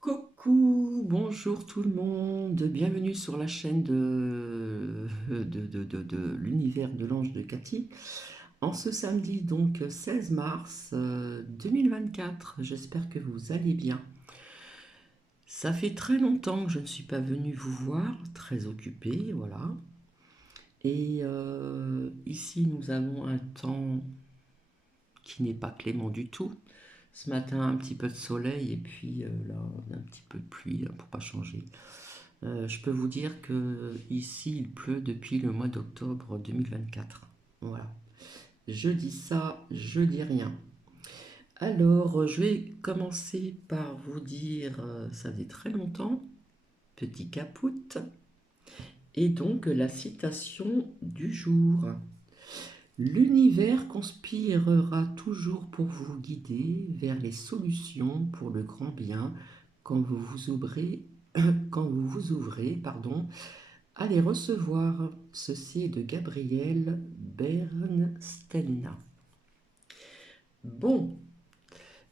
Coucou, bonjour tout le monde, bienvenue sur la chaîne de l'univers de l'ange de Cathy. En ce samedi, donc 16 mars 2024, j'espère que vous allez bien. Ça fait très longtemps que je ne suis pas venue vous voir, très occupée, voilà. Et ici, nous avons un temps qui n'est pas clément du tout. Ce matin, un petit peu de soleil et puis là, un petit peu de pluie pour pas changer. Je peux vous dire que ici il pleut depuis le mois d'octobre 2024. Voilà. Je dis ça, je dis rien. Alors, je vais commencer par vous dire, ça fait très longtemps, petit caput, et donc la citation du jour. L'univers conspirera toujours pour vous guider vers les solutions pour le grand bien quand vous vous ouvrez, pardon, à les recevoir. Ceci est de Gabriel Bernstein. Bon,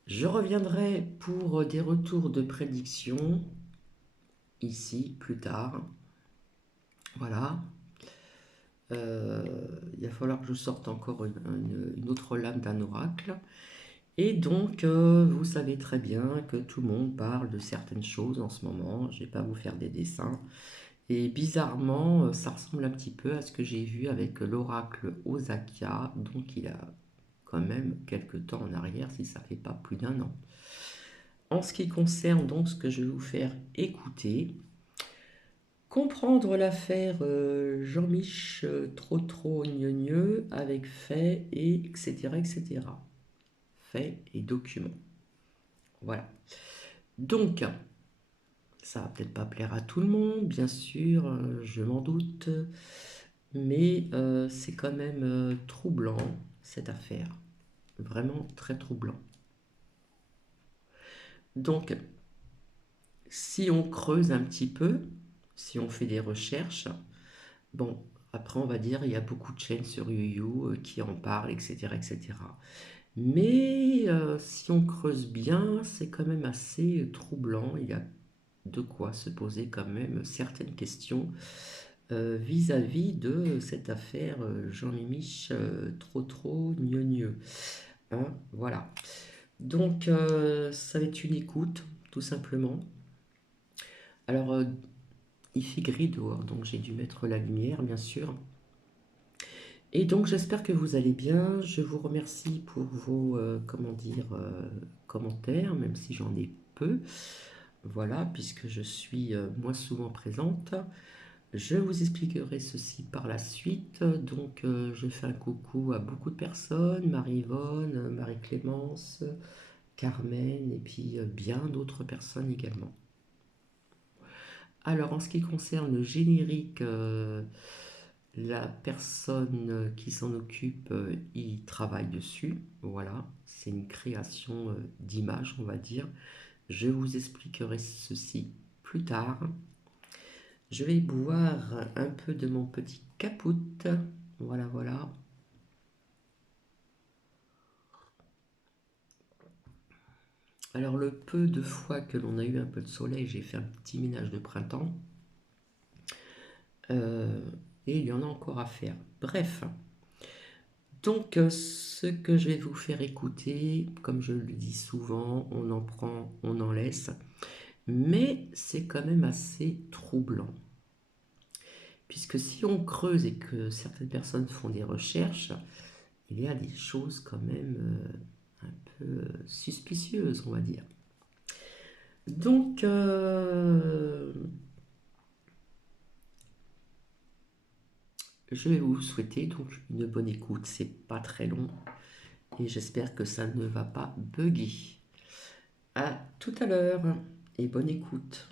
je reviendrai pour des retours de prédiction ici plus tard. Voilà. Il va falloir que je sorte encore une autre lame d'un oracle. Et donc, vous savez très bien que tout le monde parle de certaines choses en ce moment. Je ne vais pas vous faire des dessins. Et bizarrement, ça ressemble un petit peu à ce que j'ai vu avec l'oracle Osakia, donc il y a quand même quelques temps en arrière, si ça fait pas plus d'un an. En ce qui concerne donc ce que je vais vous faire écouter, comprendre l'affaire Jean-Mich trop trop gneugneux avec faits et etc. etc. Faits et documents. Voilà. Donc, ça va peut-être pas plaire à tout le monde, bien sûr, je m'en doute, mais c'est quand même troublant cette affaire, vraiment très troublant. Donc, si on creuse un petit peu, si on fait des recherches, bon, après on va dire il y a beaucoup de chaînes sur YouYou qui en parlent, etc., etc. Mais si on creuse bien, c'est quand même assez troublant. Il y a de quoi se poser quand même certaines questions vis-à-vis de cette affaire Jean-Mimiche trop trop gneugneux. Hein, voilà. Donc ça va être une écoute, tout simplement. Alors il fait gris dehors, donc j'ai dû mettre la lumière, bien sûr. Et donc j'espère que vous allez bien. Je vous remercie pour vos comment dire commentaires, même si j'en ai peu. Voilà, puisque je suis moins souvent présente. Je vous expliquerai ceci par la suite. Donc, je fais un coucou à beaucoup de personnes, Marie-Yvonne, Marie-Clémence, Carmen, et puis bien d'autres personnes également. Alors, en ce qui concerne le générique, la personne qui s'en occupe, y travaille dessus. Voilà, c'est une création d'image, on va dire. Je vous expliquerai ceci plus tard. Je vais boire un peu de mon petit caput. Voilà, voilà. Alors le peu de fois que l'on a eu un peu de soleil, j'ai fait un petit ménage de printemps. Euh, et il y en a encore à faire. Bref. Donc ce que je vais vous faire écouter, comme je le dis souvent, on en prend, on en laisse. Mais c'est quand même assez troublant. Puisque si on creuse et que certaines personnes font des recherches, il y a des choses quand même un peu suspicieuses, on va dire. Donc, je vais vous souhaiter donc une bonne écoute. C'est pas très long et j'espère que ça ne va pas bugger. À tout à l'heure et bonne écoute.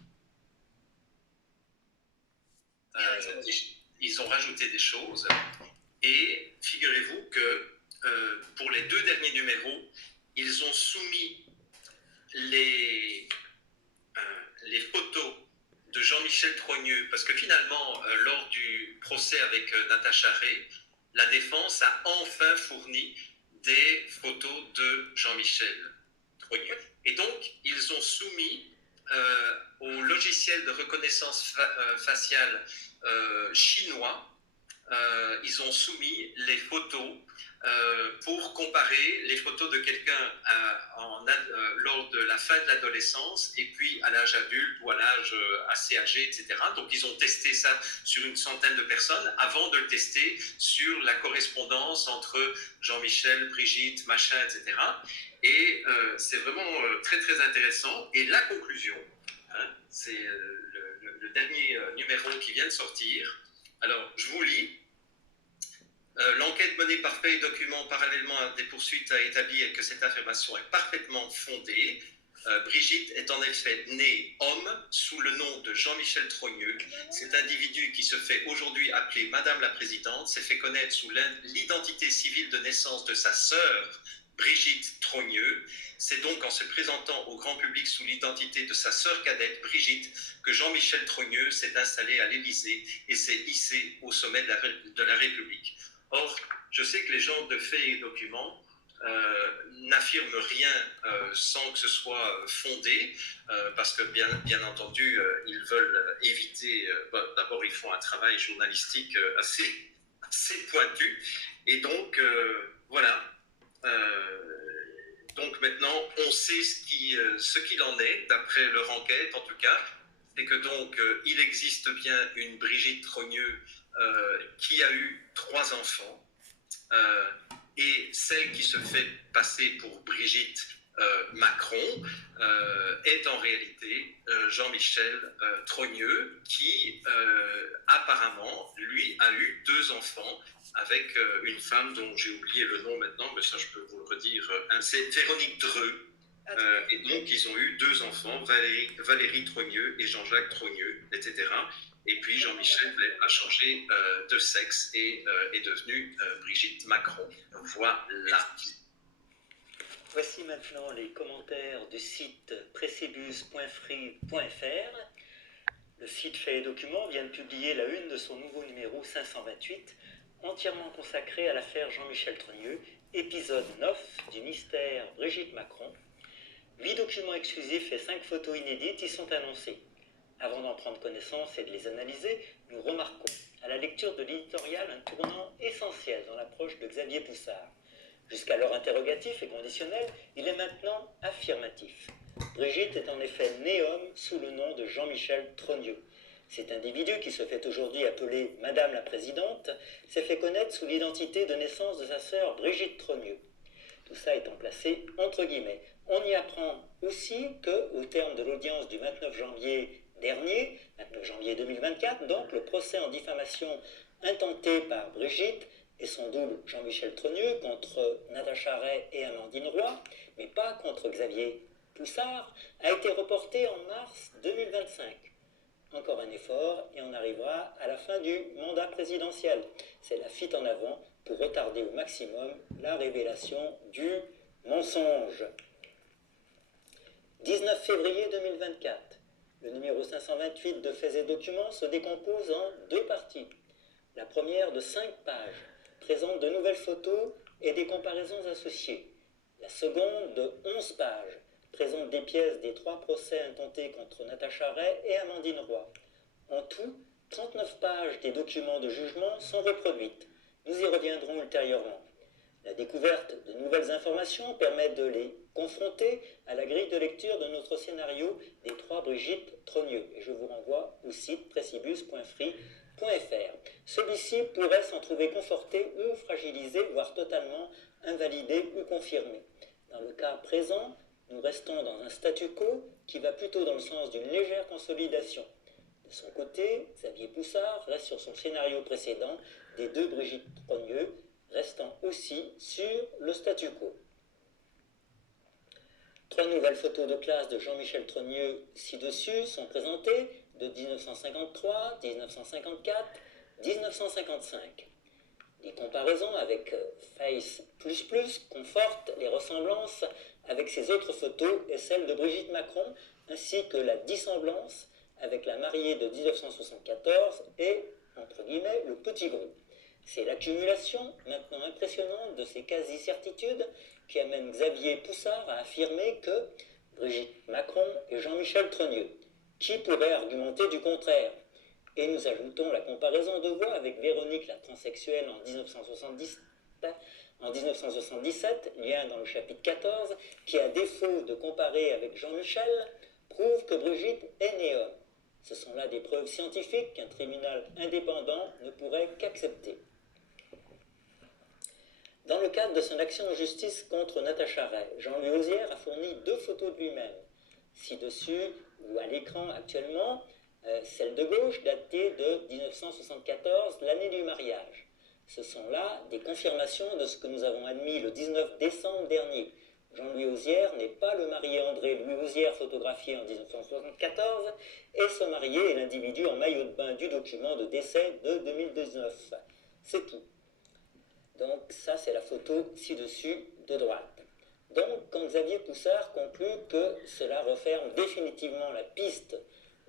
Ils ont rajouté des choses et figurez-vous que pour les deux derniers numéros, ils ont soumis les, euh, les photos de Jean-Michel Trogneux, parce que finalement, lors du procès avec Natacha Ray, la défense a enfin fourni des photos de Jean-Michel Trogneux. Et donc, ils ont soumis au logiciel de reconnaissance faciale chinois. Ils ont soumis les photos pour comparer les photos de quelqu'un lors de la fin de l'adolescence et puis à l'âge adulte ou à l'âge assez âgé, etc. Donc ils ont testé ça sur une centaine de personnes avant de le tester sur la correspondance entre Jean-Michel, Brigitte, machin, etc. Et c'est vraiment très très intéressant. Et la conclusion, hein, c'est le dernier numéro qui vient de sortir. Alors, je vous lis. L'enquête menée par Fait et Documents parallèlement à des poursuites a établi que cette affirmation est parfaitement fondée. Brigitte est en effet née homme sous le nom de Jean-Michel Trogneux. Cet individu qui se fait aujourd'hui appeler Madame la Présidente s'est fait connaître sous l'identité civile de naissance de sa sœur, Brigitte Trogneux. C'est donc en se présentant au grand public sous l'identité de sa sœur cadette, Brigitte, que Jean-Michel Trogneux s'est installé à l'Élysée et s'est hissé au sommet de la République. Or, je sais que les gens de Faits et Documents n'affirment rien sans que ce soit fondé, parce que bien entendu, ils veulent éviter, d'abord ils font un travail journalistique assez pointu, et donc voilà. Donc maintenant, on sait ce qu'il en est, d'après leur enquête en tout cas, c'est que donc il existe bien une Brigitte Trogneux qui a eu 3 enfants, et celle qui se fait passer pour Brigitte Macron est en réalité Jean-Michel Trogneux, qui apparemment, lui, a eu 2 enfants avec une femme dont j'ai oublié le nom maintenant, mais ça je peux vous le redire, c'est Véronique Dreux. Et donc ils ont eu 2 enfants, Valérie Trogneux et Jean-Jacques Trogneux, etc. Et puis Jean-Michel a changé de sexe et est devenu Brigitte Macron. Voilà. Voici maintenant les commentaires du site précibus.free.fr. Le site Faits et Documents vient de publier la une de son nouveau numéro 528, entièrement consacré à l'affaire Jean-Michel Trogneux, épisode 9 du mystère Brigitte Macron. 8 documents exclusifs et 5 photos inédites y sont annoncés. Avant d'en prendre connaissance et de les analyser, nous remarquons à la lecture de l'éditorial un tournant essentiel dans l'approche de Xavier Poussard. Jusqu'alors interrogatif et conditionnel, il est maintenant affirmatif. Brigitte est en effet née homme sous le nom de Jean-Michel Trogneux. Cet individu, qui se fait aujourd'hui appeler Madame la Présidente, s'est fait connaître sous l'identité de naissance de sa sœur Brigitte Trogneux. Tout ça étant placé entre guillemets. On y apprend aussi qu'au terme de l'audience du 29 janvier dernier, 29 janvier 2024, donc le procès en diffamation intenté par Brigitte et son double Jean-Michel Trogneux contre Natacha Ray et Amandine Roy, mais pas contre Xavier Poussard, a été reporté en mars 2025. Encore un effort et on arrivera à la fin du mandat présidentiel. C'est la fuite en avant pour retarder au maximum la révélation du mensonge. 19 février 2024. Le numéro 528 de Faits et Documents se décompose en 2 parties. La première, de 5 pages, présente de nouvelles photos et des comparaisons associées. La seconde, de 11 pages, présente des pièces des 3 procès intentés contre Natacha Ray et Amandine Roy. En tout, 39 pages des documents de jugement sont reproduites. Nous y reviendrons ultérieurement. La découverte de nouvelles informations permet de les confronter à la grille de lecture de notre scénario des 3 Brigitte Trogneux. Et je vous renvoie au site précibus.free.fr. Celui-ci pourrait s'en trouver conforté ou fragilisé, voire totalement invalidé ou confirmé. Dans le cas présent, nous restons dans un statu quo qui va plutôt dans le sens d'une légère consolidation. De son côté, Xavier Poussard reste sur son scénario précédent des 2 Brigitte Trogneux, restant aussi sur le statu quo. 3 nouvelles photos de classe de Jean-Michel Trogneux ci-dessus sont présentées de 1953, 1954, 1955. Les comparaisons avec Face++ confortent les ressemblances avec ces autres photos et celles de Brigitte Macron, ainsi que la dissemblance avec la mariée de 1974 et, entre guillemets, le petit groupe. C'est l'accumulation, maintenant impressionnante, de ces quasi-certitudes qui amène Xavier Poussard à affirmer que Brigitte Macron et Jean-Michel Trogneux. Qui pourrait argumenter du contraire? Et nous ajoutons la comparaison de voix avec Véronique la transsexuelle en 1977, lien dans le chapitre 14, qui, à défaut de comparer avec Jean-Michel, prouve que Brigitte est née homme. Ce sont là des preuves scientifiques qu'un tribunal indépendant ne pourrait qu'accepter. Dans le cadre de son action en justice contre Natacha Ray, Jean-Louis Auzière a fourni 2 photos de lui-même. Ci-dessus, ou à l'écran actuellement, celle de gauche datée de 1974, l'année du mariage. Ce sont là des confirmations de ce que nous avons admis le 19 décembre dernier. Jean-Louis Auzière n'est pas le marié André-Louis Auzière photographié en 1974, et ce marié est l'individu en maillot de bain du document de décès de 2019. C'est tout. Donc ça, c'est la photo ci-dessus de droite. Donc, quand Xavier Poussard conclut que cela referme définitivement la piste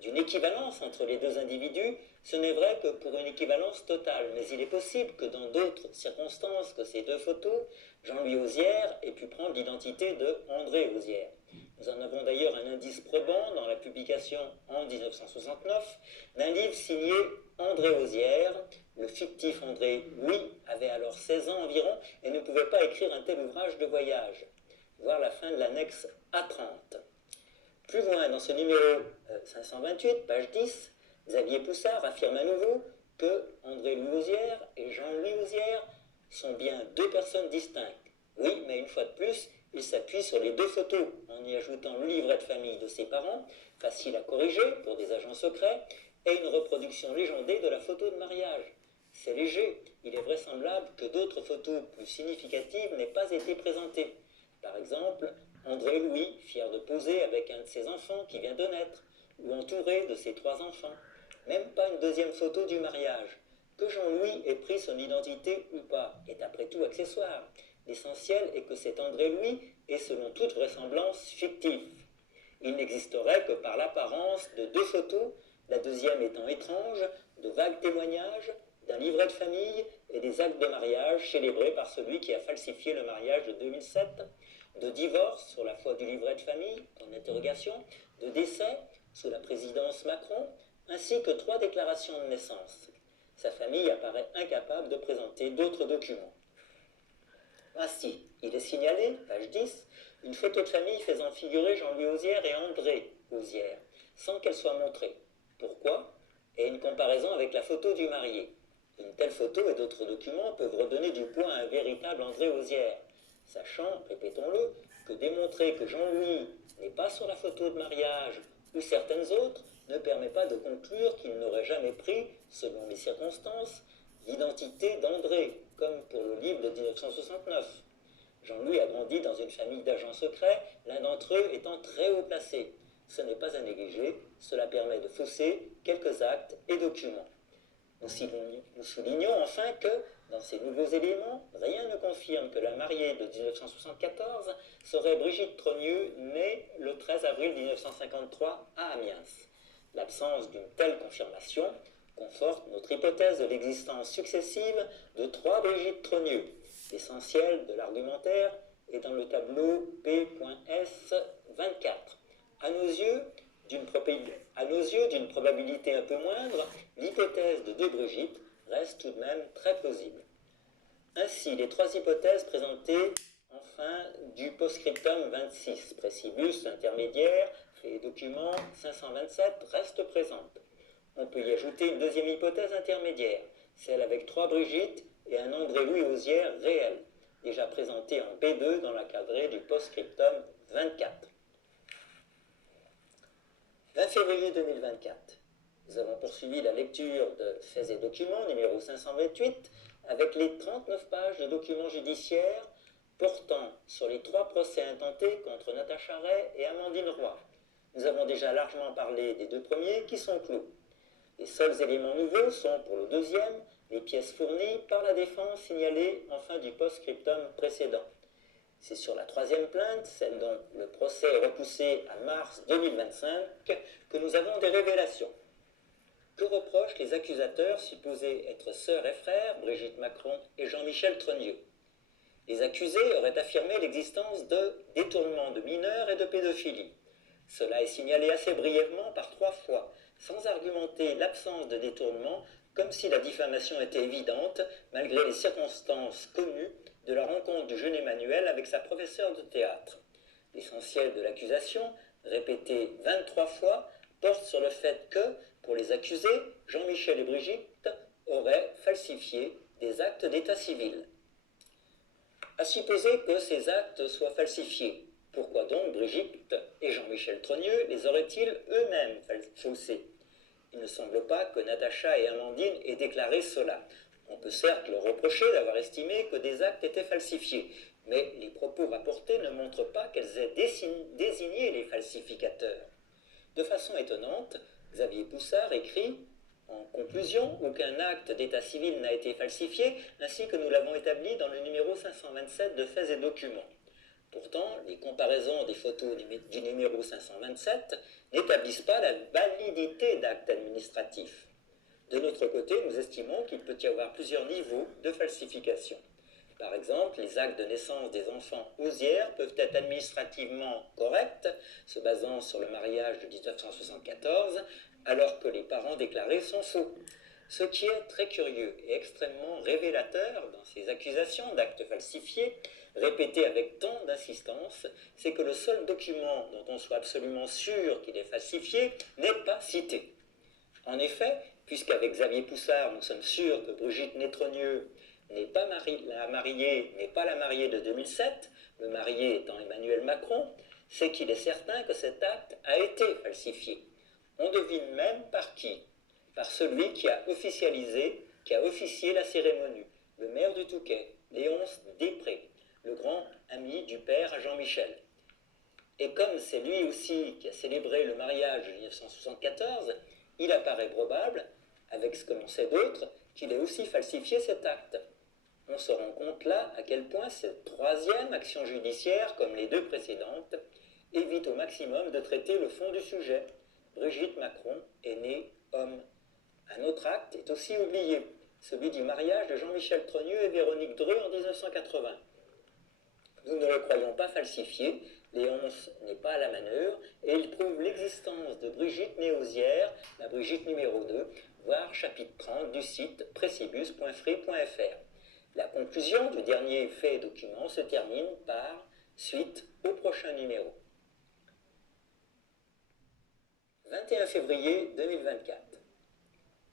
d'une équivalence entre les deux individus, ce n'est vrai que pour une équivalence totale, mais il est possible que dans d'autres circonstances que ces 2 photos, Jean-Louis Auzière ait pu prendre l'identité de André Auzière. Nous en avons d'ailleurs un indice probant dans la publication en 1969 d'un livre signé André Auzière. Le fictif André Louis avait alors 16 ans environ et ne pouvait pas écrire un tel ouvrage de voyage. Voir la fin de l'annexe A30. Plus loin, dans ce numéro 528, page 10, Xavier Poussard affirme à nouveau que André-Louis Auzière et Jean-Louis Auzière sont bien 2 personnes distinctes. Oui, mais une fois de plus, il s'appuie sur les 2 photos, en y ajoutant le livret de famille de ses parents, facile à corriger pour des agents secrets, et une reproduction légendée de la photo de mariage. C'est léger, il est vraisemblable que d'autres photos plus significatives n'aient pas été présentées. Par exemple, André-Louis, fier de poser avec un de ses enfants qui vient de naître, ou entouré de ses 3 enfants. Même pas une deuxième photo du mariage. Que Jean-Louis ait pris son identité ou pas est après tout accessoire. L'essentiel est que cet André-Louis est selon toute vraisemblance fictif. Il n'existerait que par l'apparence de 2 photos, la deuxième étant étrange, de vagues témoignages, d'un livret de famille et des actes de mariage célébrés par celui qui a falsifié le mariage de 2007, de divorce sur la foi du livret de famille, en interrogation, de décès sous la présidence Macron, ainsi que 3 déclarations de naissance. Sa famille apparaît incapable de présenter d'autres documents. Ainsi, il est signalé, page 10, une photo de famille faisant figurer Jean-Louis Auzière et André Auzière, sans qu'elle soit montrée. Pourquoi? Et une comparaison avec la photo du marié. Une telle photo et d'autres documents peuvent redonner du poids à un véritable André Auzière, sachant, répétons-le, que démontrer que Jean-Louis n'est pas sur la photo de mariage ou certaines autres ne permet pas de conclure qu'il n'aurait jamais pris, selon les circonstances, l'identité d'André, comme pour le livre de 1969. Jean-Louis a grandi dans une famille d'agents secrets, l'un d'entre eux étant très haut placé. Ce n'est pas à négliger, cela permet de fausser quelques actes et documents. Nous soulignons enfin que, dans ces nouveaux éléments, rien ne confirme que la mariée de 1974 serait Brigitte Trogneux, née le 13 avril 1953 à Amiens. L'absence d'une telle confirmation conforte notre hypothèse de l'existence successive de 3 Brigitte Trogneux. L'essentiel de l'argumentaire est dans le tableau P.S24. À nos yeux, d'une probabilité un peu moindre, l'hypothèse de 2 Brigitte reste tout de même très plausible. Ainsi, les 3 hypothèses présentées en fin du post-scriptum 26, précibus intermédiaire, les documents 527 restent présentes. On peut y ajouter une deuxième hypothèse intermédiaire, celle avec 3 Brigitte et un André-Louis Auzière réel, déjà présenté en B2 dans la cadrée du post-scriptum 24. 20 février 2024. Nous avons poursuivi la lecture de Faits et documents, numéro 528, avec les 39 pages de documents judiciaires portant sur les 3 procès intentés contre Natacha Ray et Amandine Roy. Nous avons déjà largement parlé des 2 premiers qui sont clos. Les seuls éléments nouveaux sont, pour le deuxième, les pièces fournies par la défense signalées en fin du post-scriptum précédent. C'est sur la 3e plainte, celle dont le procès est repoussé à mars 2025, que nous avons des révélations. Que reprochent les accusateurs supposés être sœurs et frères, Brigitte Macron et Jean-Michel Trogneux? Les accusés auraient affirmé l'existence de détournement de mineurs et de pédophilie. Cela est signalé assez brièvement par 3 fois, sans argumenter l'absence de détournement, comme si la diffamation était évidente, malgré les circonstances connues de la rencontre du jeune Emmanuel avec sa professeure de théâtre. L'essentiel de l'accusation, répété 23 fois, porte sur le fait que, pour les accusés, Jean-Michel et Brigitte auraient falsifié des actes d'état civil. À supposer que ces actes soient falsifiés, pourquoi donc Brigitte et Jean-Michel Trogneux les auraient-ils eux-mêmes faussés? Il ne semble pas que Natacha et Amandine aient déclaré cela. On peut certes leur reprocher d'avoir estimé que des actes étaient falsifiés, mais les propos rapportés ne montrent pas qu'elles aient désigné les falsificateurs. De façon étonnante, Xavier Poussard écrit en conclusion, aucun acte d'état civil n'a été falsifié, ainsi que nous l'avons établi dans le numéro 527 de Faits et Documents. Pourtant, les comparaisons des photos du numéro 527 n'établissent pas la validité d'actes administratifs. De notre côté, nous estimons qu'il peut y avoir plusieurs niveaux de falsification. Par exemple, les actes de naissance des enfants Hozières peuvent être administrativement corrects, se basant sur le mariage de 1974, alors que les parents déclarés sont faux. Ce qui est très curieux et extrêmement révélateur dans ces accusations d'actes falsifiés, répétées avec tant d'insistance, c'est que le seul document dont on soit absolument sûr qu'il est falsifié n'est pas cité. En effet, puisqu'avec Xavier Poussard, nous sommes sûrs que Brigitte Nétrogneux n'est pas la mariée de 2007, le marié étant Emmanuel Macron, c'est qu'il est certain que cet acte a été falsifié. On devine même par qui? Par celui qui a officié la cérémonie, le maire du Touquet, Léonce Després, le grand ami du père à Jean-Michel. Et comme c'est lui aussi qui a célébré le mariage de 1974, il apparaît probable, avec ce que l'on sait d'autre, qu'il ait aussi falsifié cet acte. On se rend compte là à quel point cette troisième action judiciaire, comme les deux précédentes, évite au maximum de traiter le fond du sujet. Brigitte Macron est née homme. Un autre acte est aussi oublié, celui du mariage de Jean-Michel Trogneux et Véronique Dreux en 1980. Nous ne le croyons pas falsifié, Léonce n'est pas à la manœuvre, et il prouve l'existence de Brigitte Néosière, la Brigitte numéro 2, voir chapitre 30 du site précibus.free.fr. La conclusion du dernier fait et document se termine par « Suite au prochain numéro ». 21 février 2024.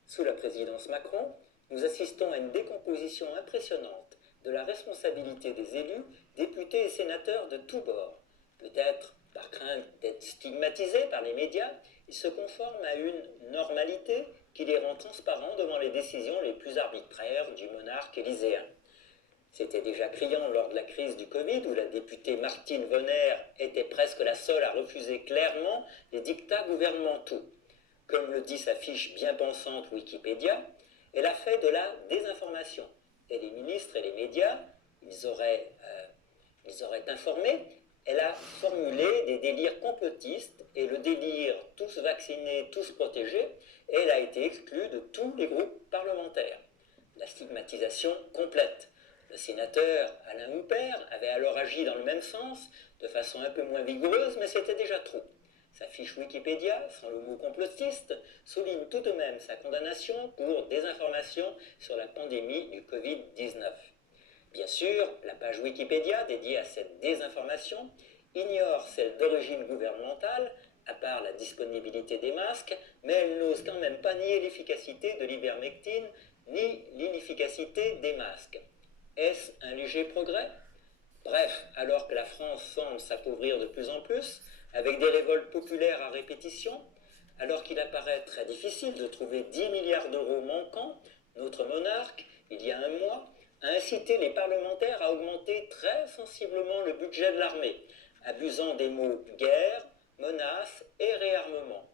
Sous la présidence Macron, nous assistons à une décomposition impressionnante de la responsabilité des élus, députés et sénateurs de tous bords. Peut-être par crainte d'être stigmatisés par les médias, ils se conforment à une normalité qui les rend transparents devant les décisions les plus arbitraires du monarque élyséen. C'était déjà criant lors de la crise du Covid, où la députée Martine Vonner était presque la seule à refuser clairement les dictats gouvernementaux. Comme le dit sa fiche bien pensante Wikipédia, elle a fait de la désinformation. Et les ministres et les médias, ils auraient informé, elle a formulé des délires complotistes, et le délire « tous vaccinés, tous protégés », elle a été exclue de tous les groupes parlementaires. La stigmatisation complète. Le sénateur Alain Houpert avait alors agi dans le même sens, de façon un peu moins vigoureuse, mais c'était déjà trop. Sa fiche Wikipédia, sans le mot complotiste, souligne tout de même sa condamnation pour désinformation sur la pandémie du Covid-19. Bien sûr, la page Wikipédia dédiée à cette désinformation ignore celle d'origine gouvernementale, à part la disponibilité des masques, mais elle n'ose quand même pas nier l'efficacité de l'ivermectine ni l'inefficacité des masques. Est-ce un léger progrès? Bref, alors que la France semble s'appauvrir de plus en plus, avec des révoltes populaires à répétition, alors qu'il apparaît très difficile de trouver 10 milliards d'euros manquants, notre monarque, il y a un mois, a incité les parlementaires à augmenter très sensiblement le budget de l'armée, abusant des mots « guerre »,« menace » et « réarmement ».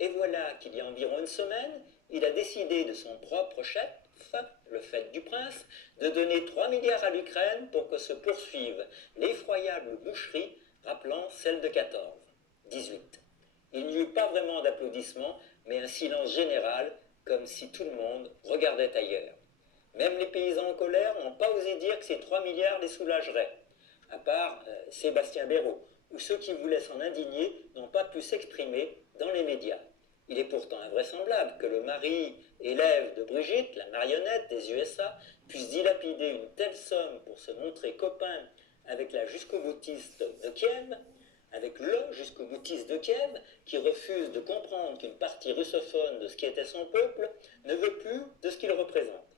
Et voilà qu'il y a environ une semaine, il a décidé de son propre chef, le fait du prince, de donner 3 milliards à l'Ukraine pour que se poursuive l'effroyable boucherie rappelant celle de 18. Il n'y eut pas vraiment d'applaudissements, mais un silence général, comme si tout le monde regardait ailleurs. Même les paysans en colère n'ont pas osé dire que ces 3 milliards les soulageraient, à part Sébastien Béraud, où ceux qui voulaient s'en indigner n'ont pas pu s'exprimer dans les médias. Il est pourtant invraisemblable que le mari élève de Brigitte, la marionnette des USA, puisse dilapider une telle somme pour se montrer copain avec la jusqu'au-boutiste de Kiev, avec le jusqu'au-boutiste de Kiev, qui refuse de comprendre qu'une partie russophone de ce qui était son peuple ne veut plus de ce qu'il représente.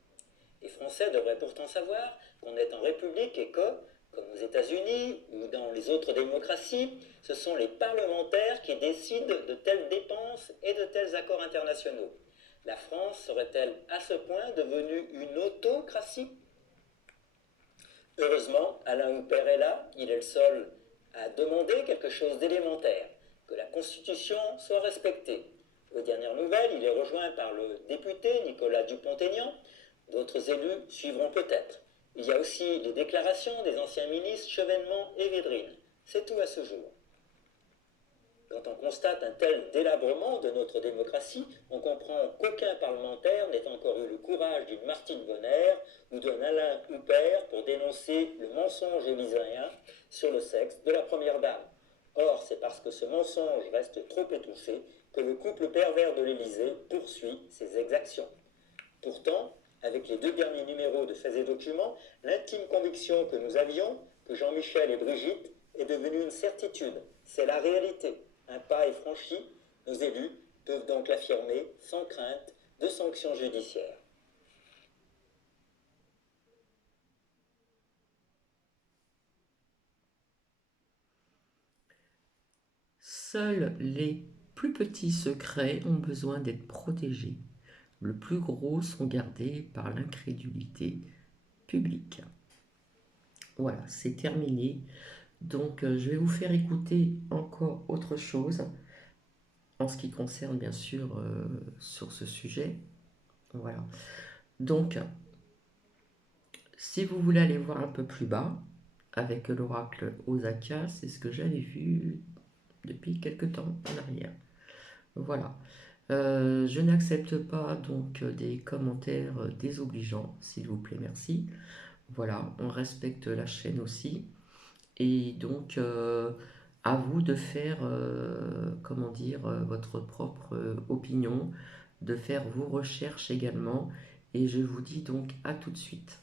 Les Français devraient pourtant savoir qu'on est en République et que, comme aux États-Unis ou dans les autres démocraties, ce sont les parlementaires qui décident de telles dépenses et de tels accords internationaux. La France serait-elle à ce point devenue une autocratie? Heureusement, Alain Houpert est là, il est le seul à demander quelque chose d'élémentaire, que la Constitution soit respectée. Aux dernières nouvelles, il est rejoint par le député Nicolas Dupont-Aignan. D'autres élus suivront peut-être. Il y a aussi les déclarations des anciens ministres Chevènement et Védrine. C'est tout à ce jour. Quand on constate un tel délabrement de notre démocratie, on comprend qu'aucun parlementaire n'ait encore eu le courage d'une Martine Bonner ou d'un Alain Houpert pour dénoncer le mensonge élyséen sur le sexe de la première dame. Or, c'est parce que ce mensonge reste trop étouffé que le couple pervers de l'Élysée poursuit ses exactions. Pourtant, avec les 2 derniers numéros de Faits et Documents, l'intime conviction que nous avions, que Jean-Michel et Brigitte, est devenue une certitude. C'est la réalité. Un pas est franchi, nos élus peuvent donc l'affirmer sans crainte de sanctions judiciaires. Seuls les plus petits secrets ont besoin d'être protégés. Le plus gros sont gardés par l'incrédulité publique. Voilà, c'est terminé. Donc, je vais vous faire écouter encore autre chose en ce qui concerne, bien sûr, sur ce sujet. Voilà. Donc, si vous voulez aller voir un peu plus bas, avec l'oracle Osaka, c'est ce que j'avais vu depuis quelque temps en arrière. Voilà. Je n'accepte pas donc des commentaires désobligeants, s'il vous plaît, merci. Voilà, on respecte la chaîne aussi. Et donc, à vous de faire, comment dire, votre propre opinion, de faire vos recherches également. Et je vous dis donc à tout de suite.